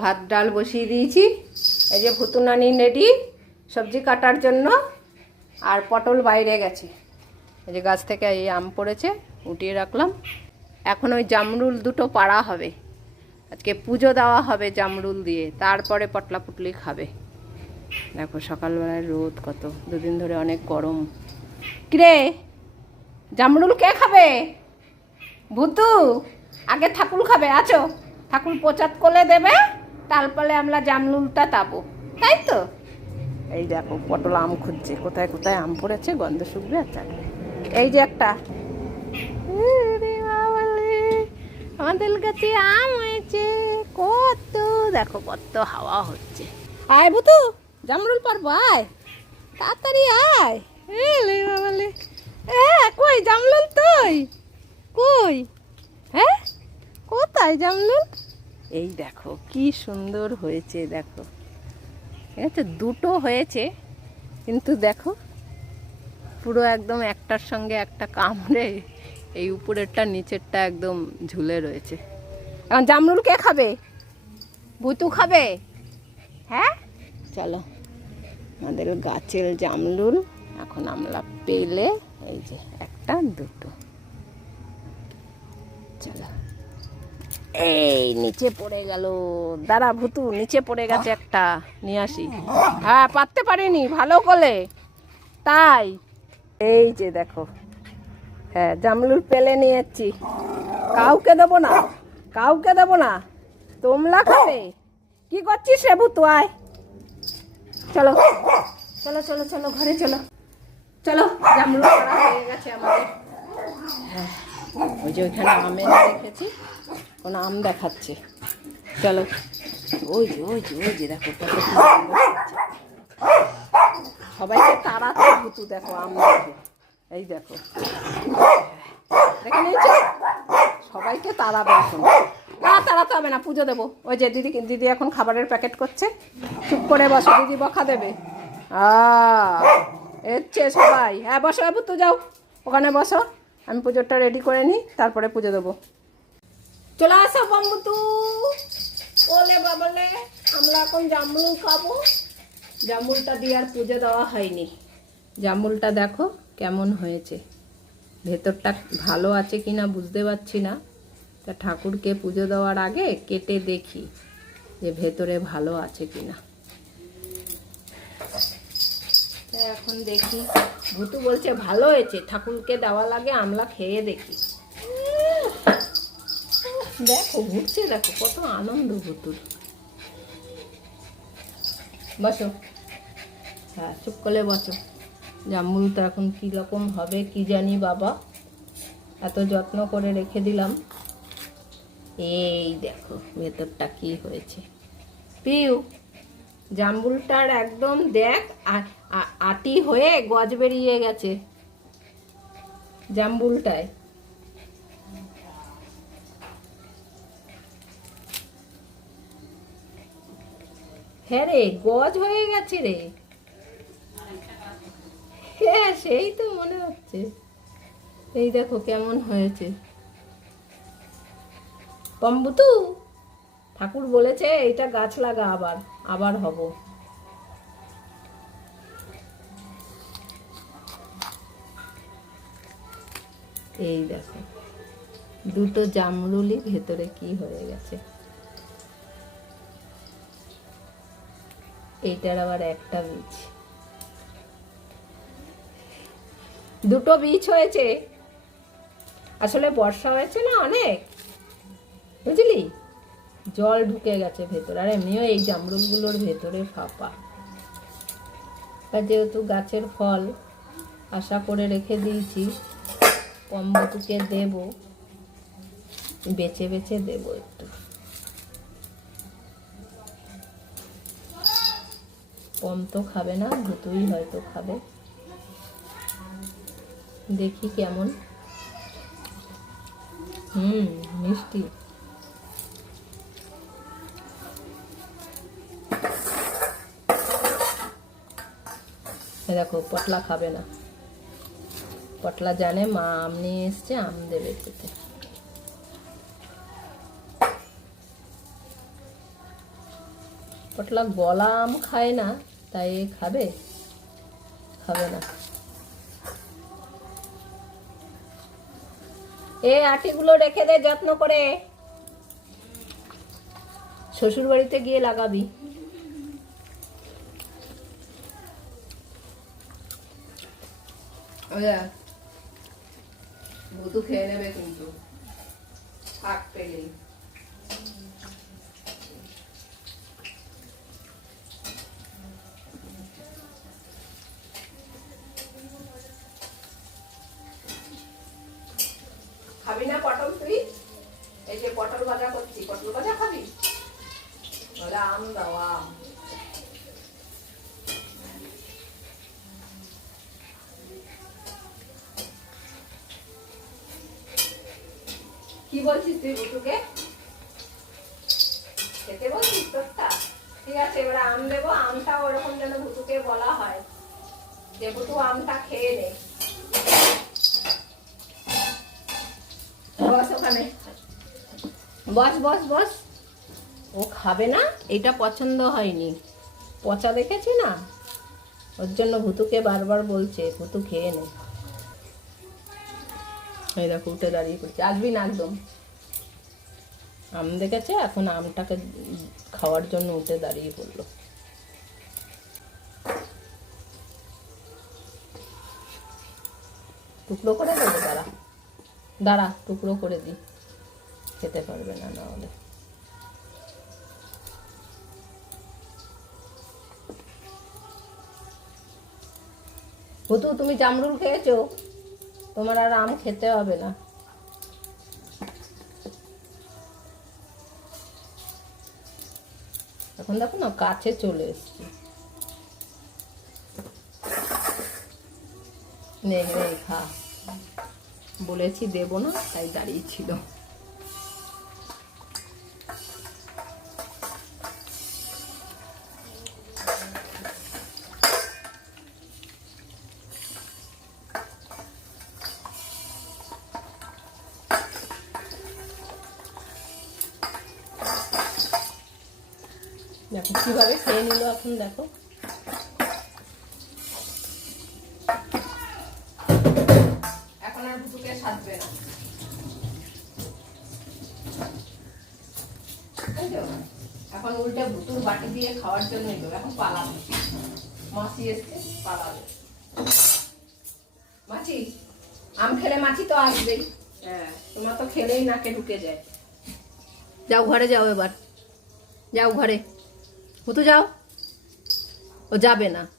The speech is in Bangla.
ভাত ডাল বসিয়ে দিয়েছি। এই যে ভুতুনানি রেডি সবজি কাটার জন্য, আর পটল বাইরে গেছে। এই যে গাছ থেকে এই আম পড়েছে, উঠিয়ে রাখলাম। এখন ওই জামরুল দুটো পাড়া হবে। আজকে পুজো দেওয়া হবে জামরুল দিয়ে, তারপরে পটলা পুটলি খাবে। দেখো সকালবেলায় রোদ কত, দুদিন ধরে অনেক গরম। কিরে, জামরুল কে খাবে? ভুতু, আগে ঠাকুর খাবে, আছো। ঠাকুর প্রচার করে দেবে? তারপরে আমরা জামরুলটা তাবো। তাই তো? এই দেখো পটল আম খুঁজছে। কোথায় কোথায় আম পড়েছে? গন্ধ শুকবে? চাটবে এই যে একটা। আমাদের কাছে আম হয়েছে। কত দেখো কত হাওয়া হচ্ছে। আয় বুতু জামরুল পারব আয়। তাড়াতাড়ি আয়। এলে বাবালে এ কই জামরুল তুই? কই? হ্যাঁ? কোথায় জামরুল? এই দেখো, কি সুন্দর হয়েছে, দেখো। আছে দুটো হয়েছে, কিন্তু দেখো, পুরো একদম একটার সঙ্গে একটা কামড়ে এই উপরেরটা, নিচেরটা একদম ঝুলে রয়েছে। এখন জামরুল কে খাবে? বুতু খাবে? হ্যাঁ? চলো, আমাদের গাছের জামরুল, এখন আমরা পেলে, এই যে একটা, দুটো। চলো। এই নিচে পড়ে গেল। দাঁড়া ভুতু, নিচে পড়ে গেছে একটা। নিয়ে আসি। হ্যাঁ পারতে পারিনি, ভালো করে। তাই। এই যে দেখো। হ্যাঁ জামলুর পেলে নিয়ে যাচ্ছি। কাউকে দেবো না। কাউকে দেবো না। তোমরা খাবে। কি করছিস রে ভুতু, আয়। চলো। চলো চলো চলো, ঘরে চলো। চলো জামলুর করা হয়ে গেছে আমাদের। হ্যাঁ ওই যে ওইখানে আমের রেখেছি। কোনো আম দেখাচ্ছে। চলো। ওই যে ওই যে ওই যে, দেখো লাগছে। সবাইকে তাড়াতে দেখো, আম দেখো। এই দেখো। সবাইকে তাড়াবে এখন না, তাড়াতে হবে না, পুজো দেবো। ওই যে দিদি দিদি এখন খাবারের প্যাকেট করছে। চুপ করে বসো, দিদি বখা দেবে। এসছে সবাই। হ্যাঁ বসো বাবু তো যাও। ওখানে বসো। আমি পুজোটা রেডি করে নিই, তারপরে পুজো দেবো। চলে আসো বম্বুতু ওলে বাবলে, আমরা এখন জামরুল খাব। জামুলটা দিয়ে আর পুজো দেওয়া হয়নি। জামুলটা দেখো কেমন হয়েছে। ভেতরটা ভালো আছে কিনা বুঝতে পারছি না। তা ঠাকুরকে পুজো দেওয়ার আগে কেটে দেখি যে ভেতরে ভালো আছে কিনা। তা এখন দেখি। ভুতু বলছে, ভালো হয়েছে। ঠাকুরকে দেওয়া লাগে আমরা খেয়ে দেখি। দেখো, ঘুরছে, দেখো, কত আনন্দ ভুতুর বসো। হ্যাঁ চুপ করে বসো। জামুল তো এখন কী রকম হবে, কি জানি বাবা। এত যত্ন করে রেখে দিলাম। এই দেখো, ভেতরটা কি হয়েছে। পিউ জাম্বুলটার একদম দেখ আটি হয়ে গজ বেরিয়ে গেছে। জাম্বুলটায় হ্যাঁ রে, গজ হয়ে গেছে রে। হ্যাঁ সেই তো মনে হচ্ছে। এই দেখো কেমন হয়েছে। পম্বুতু, ঠাকুর বলেছে এইটা গাছ লাগা আবার আবার হব। এই দেখো, দুটো জামরুলি ভেতরে কি হয়ে গেছে। এইটার আবার একটা বীজ দুটো বীজ হয়েছে। আসলে বর্ষা হয়েছে না অনেক? বুঝলি? জল ঢুকে গেছে ভেতরে, আর এমনিও এই জামরুলগুলোর ভেতরে ফাঁপা। যেহেতু গাছের ফল, আশা করে রেখে দিয়েছি কম্বতুকে দেব, বেছে বেছে দেব একটু। কম তো খাবে না, দুটোই হয়তো খাবে। দেখি কেমন। হুম, মিষ্টি। দেখো, পটলা খাবে না। পটলা জানে মা আমনি এসছে, আম দেবে খেতে। পটলা গলা আম খায় না, তাই খাবে? খাবে না। এ আটিগুলো রেখে দে, যত্ন করে। শ্বশুর বাড়িতে গিয়ে লাগাবি। খেয়ে নেবে কিন্তু। থাক পেলেই খাবি না পটল তুই এই যে পটল ভাজা করছি পটল ভাজা খাবি বলে আম দাও আম কি বলছিস তুই বুটুকে খেতে বলছিস তোরটা? ঠিক আছে, এবার আম দেবো। আমটা ওরকম যেন ভুতুকে বলা হয়। যে ভুতু আমটা খেয়ে নে। বস বস বস। ও খাবে না? এটা পছন্দ হয়নি। পচা দেখেছি না? ওর জন্য ভুতুকে বারবার বলছে, ভুতু খেয়ে নে। এই দেখো, উঠে দাঁড়িয়ে পড়ছে। আসবি না একদম। আম দেখেছে? এখন আমটাকে খাওয়ার জন্য উঠে দাঁড়িয়ে পড়ল টুকরো করে দেবো? দাঁড়া। দাঁড়া, টুকরো করে দিই। খেতে পারবে না নাহলে। ভুতু তুমি জামরুল খেয়েছো? তোমার আর আম খেতে হবে না। দেখো না কাছে চলে এসছি। বলেছি দেবো না তাই দাঁড়িয়েছিল দেখো কীভাবে খেয়ে নিল এখন দেখো। এখন আর ভুতুকে সাজবে না। এখন উল্টে ভুতুর বাটি দিয়ে খাওয়ার জন্য এখন পালাবে। মাছি এসছে পালাবে। মাছি আম খেলে মাছি তো আসবেই। হ্যাঁ। তোমার তো খেলেই নাকে ঢুকে যায়। যাও ঘরে যাও এবার। যাও ঘরে। ভুতু যাও? ও যাবে না।